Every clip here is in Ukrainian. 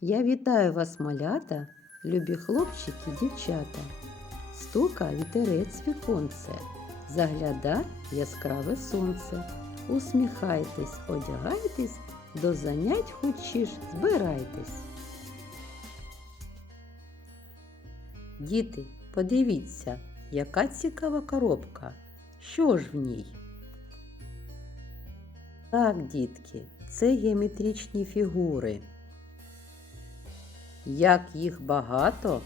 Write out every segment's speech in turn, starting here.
Я вітаю вас, малята, любі хлопчики, дівчата. Стука вітерець віконце, загляда яскраве сонце. Усміхайтесь, одягайтесь, до занять хочеш збирайтесь. Діти, подивіться, яка цікава коробка. Що ж в ній? Так, дітки, це геометричні фігури. Як їх багато.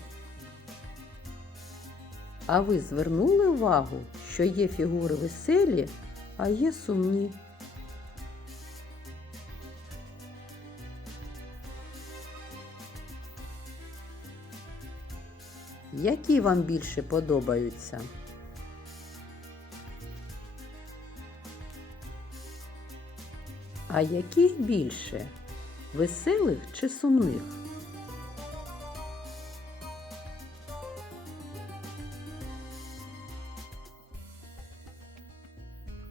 А ви звернули увагу, що є фігури веселі, а є сумні? Які вам більше подобаються? А яких більше? Веселих чи сумних?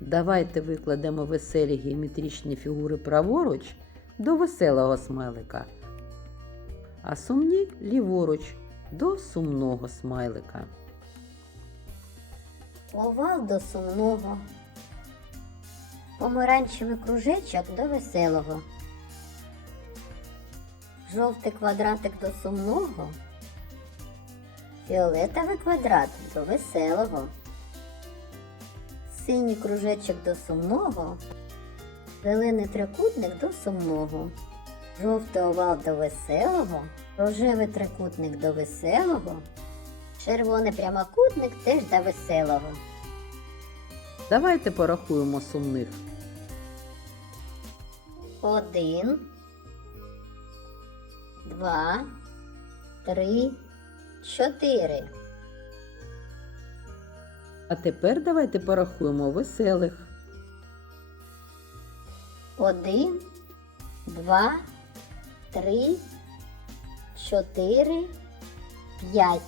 Давайте викладемо веселі геометричні фігури праворуч до веселого смайлика, а сумні ліворуч до сумного смайлика. Овал до сумного. Помаранчевий кружечок до веселого. Жовтий квадратик до сумного. Фіолетовий квадрат до веселого. Синій кружечок до сумного. Зелений трикутник до сумного. Жовтий овал до веселого. Рожевий трикутник до веселого. Червоний прямокутник теж до веселого. Давайте порахуємо сумних. Один, два, три, чотири. А тепер давайте порахуємо веселих. Один, два, три, чотири, п'ять.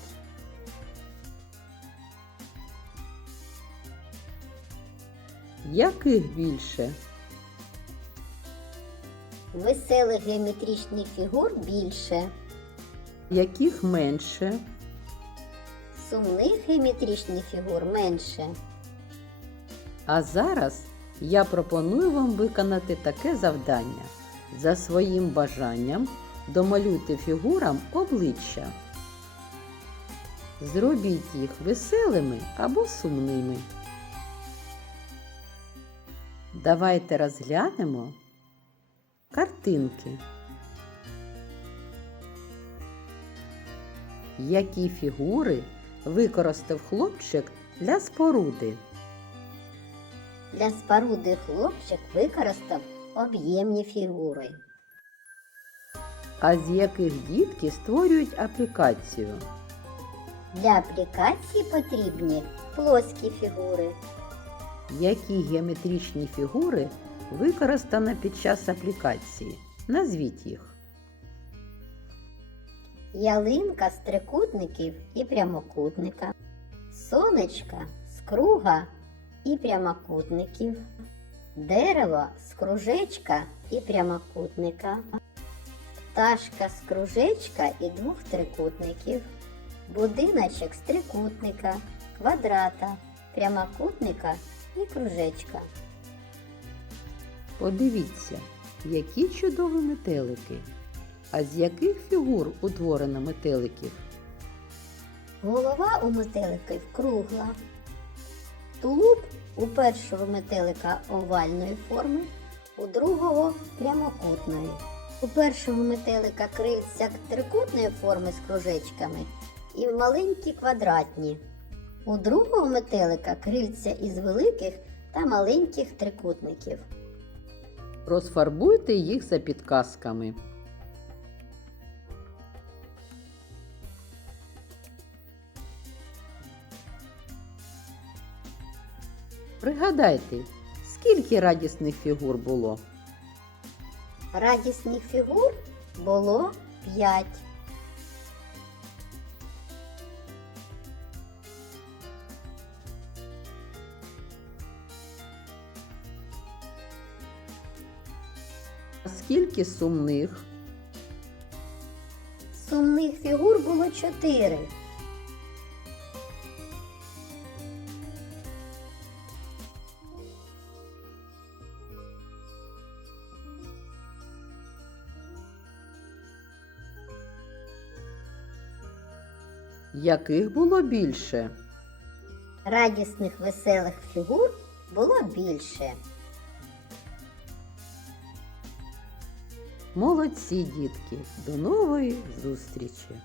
Яких більше? Веселих геометричних фігур більше. Яких менше? Сумних геометричних фігур менше. А зараз я пропоную вам виконати таке завдання. За своїм бажанням домалюйте фігурам обличчя. Зробіть їх веселими або сумними. Давайте розглянемо картинки. Які фігури використав хлопчик для споруди? Для споруди хлопчик використав об'ємні фігури. А з яких дітки створюють аплікацію? Для аплікації потрібні плоскі фігури. Які геометричні фігури використано під час аплікації? Назвіть їх. Ялинка з трикутників і прямокутника, сонечка з круга і прямокутників, дерево з кружечка і прямокутника, пташка з кружечка і двох трикутників, будиночок з трикутника, квадрата, прямокутника і кружечка. Подивіться, які чудові метелики. А з яких фігур утворено метеликів? Голова у метеликів кругла. Тулуб у першого метелика овальної форми, у другого прямокутної. У першого метелика крильця трикутної форми з кружечками і маленькі квадратні. У другого метелика крильця із великих та маленьких трикутників. Розфарбуйте їх за підказками. Пригадайте, скільки радісних фігур було? Радісних фігур було 5. А скільки сумних? сумних фігур було чотири. Яких було більше? Радісних веселих фігур було більше. Молодці, дітки! До нової зустрічі!